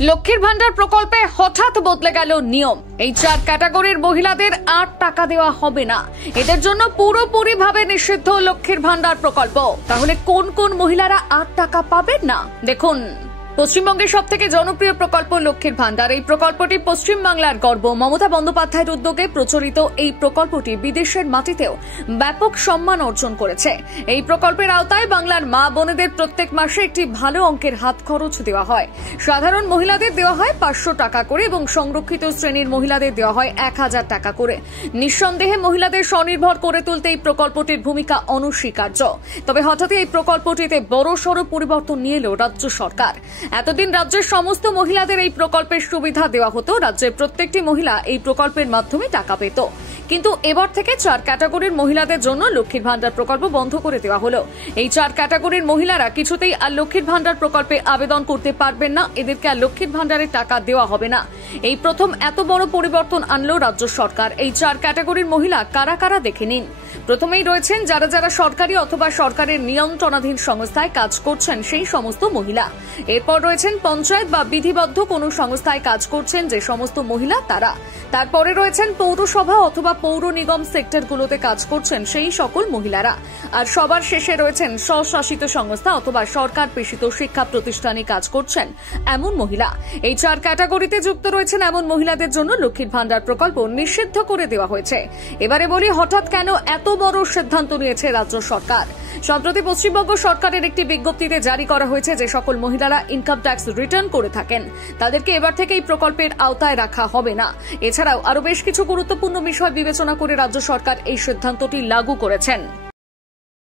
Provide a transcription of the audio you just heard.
লক্ষ্মীর ভান্ডার প্রকল্পে হঠাৎ বদলে গেল নিয়ম। এই 4 ক্যাটাগরির মহিলাদের আর টাকা দেওয়া হবে না। এদের জন্য পুরোপুরিভাবে নিষিদ্ধ লক্ষ্মীর ভান্ডার প্রকল্প। তাহলে কোন কোন মহিলারা আর টাকা পাবেন না? দেখুন, পশ্চিমবঙ্গের সবথেকে জনপ্রিয় প্রকল্প লক্ষ্মীর ভান্ডার। এই প্রকল্পটি পশ্চিমবাংলার গর্ব। মমতা বন্দ্যোপাধ্যায়ের উদ্যোগে প্রচলিত এই প্রকল্পটি বিদেশের মাটিতেও ব্যাপক সম্মান অর্জন করেছে। এই প্রকল্পের আওতায় বাংলার মা বোনেদের প্রত্যেক মাসে একটি ভালো অঙ্কের হাত খরচ দেওয়া হয়। সাধারণ মহিলাদের দেওয়া হয় 500 টাকা করে এবং সংরক্ষিত শ্রেণীর মহিলাদের দেওয়া হয় 1000 টাকা করে। নিঃসন্দেহে মহিলাদের স্বনির্ভর করে তুলতে এই প্রকল্পটির ভূমিকা অনস্বীকার্য। তবে হঠাৎই এই প্রকল্পটিতে বড়সড় পরিবর্তন নিয়ে এলো রাজ্য সরকার। এতদিন রাজ্যের সমস্ত মহিলাদের এই প্রকল্পের সুবিধা দেওয়া হতো। রাজ্যের প্রত্যেকটি মহিলা এই প্রকল্পের মাধ্যমে টাকা পেত। কিন্তু এবার থেকে 4 ক্যাটাগরির মহিলাদের জন্য লক্ষ্মীর ভান্ডার প্রকল্প বন্ধ করে দেওয়া হলো। এই 4 ক্যাটাগরির মহিলারা কিছুতেই আর লক্ষ্মীর ভান্ডার প্রকল্পে আবেদন করতে পারবেন না। এদেরকে আর লক্ষ্মীর ভান্ডারের টাকা দেওয়া হবে না। এই প্রথম এত বড় পরিবর্তন আনলো রাজ্য সরকার। এই 4 ক্যাটাগরির মহিলা কারা কারা দেখে নিন। প্রথমেই রয়েছেন যারা যারা সরকারি অথবা সরকারের নিয়ন্ত্রণাধীন সংস্থায় কাজ করছেন সেই সমস্ত মহিলা। এরপর রয়েছেন পঞ্চায়েত বা বিধিবদ্ধ কোনো সংস্থায় কাজ করছেন যে সমস্ত মহিলা তারা। তারপরে রয়েছেন পৌরসভা অথবা পৌর নিগম সেক্টরগুলোতে কাজ করছেন সেই সকল মহিলারা। আর সবার শেষে রয়েছেন স্বশাসিত সংস্থা অথবা সরকার পেশিত শিক্ষা প্রতিষ্ঠানে কাজ করছেন এমন মহিলা। এই 4 ক্যাটাগরিতে যুক্ত রয়েছেন এমন মহিলাদের জন্য লক্ষ্মীর ভান্ডার প্রকল্প নিষিদ্ধ করে দেওয়া হয়েছে। এবারে বলি, হঠাৎ কেন এত বড় সিদ্ধান্ত নিয়েছে রাজ্য সরকার? সম্প্রতি পশ্চিমবঙ্গ সরকারের একটি বিজ্ঞপ্তিতে জারি করা হয়েছে যে সকল মহিলারা ইনকাম ট্যাক্স রিটার্ন করে থাকেন তাদেরকে এবার থেকে এই প্রকল্পের আওতায় রাখা হবে না। এছাড়াও আরো বেশ কিছু গুরুত্বপূর্ণ বিষয় বিবেচনা করে রাজ্য সরকার এই সিদ্ধান্তটি লাগু করেছেন।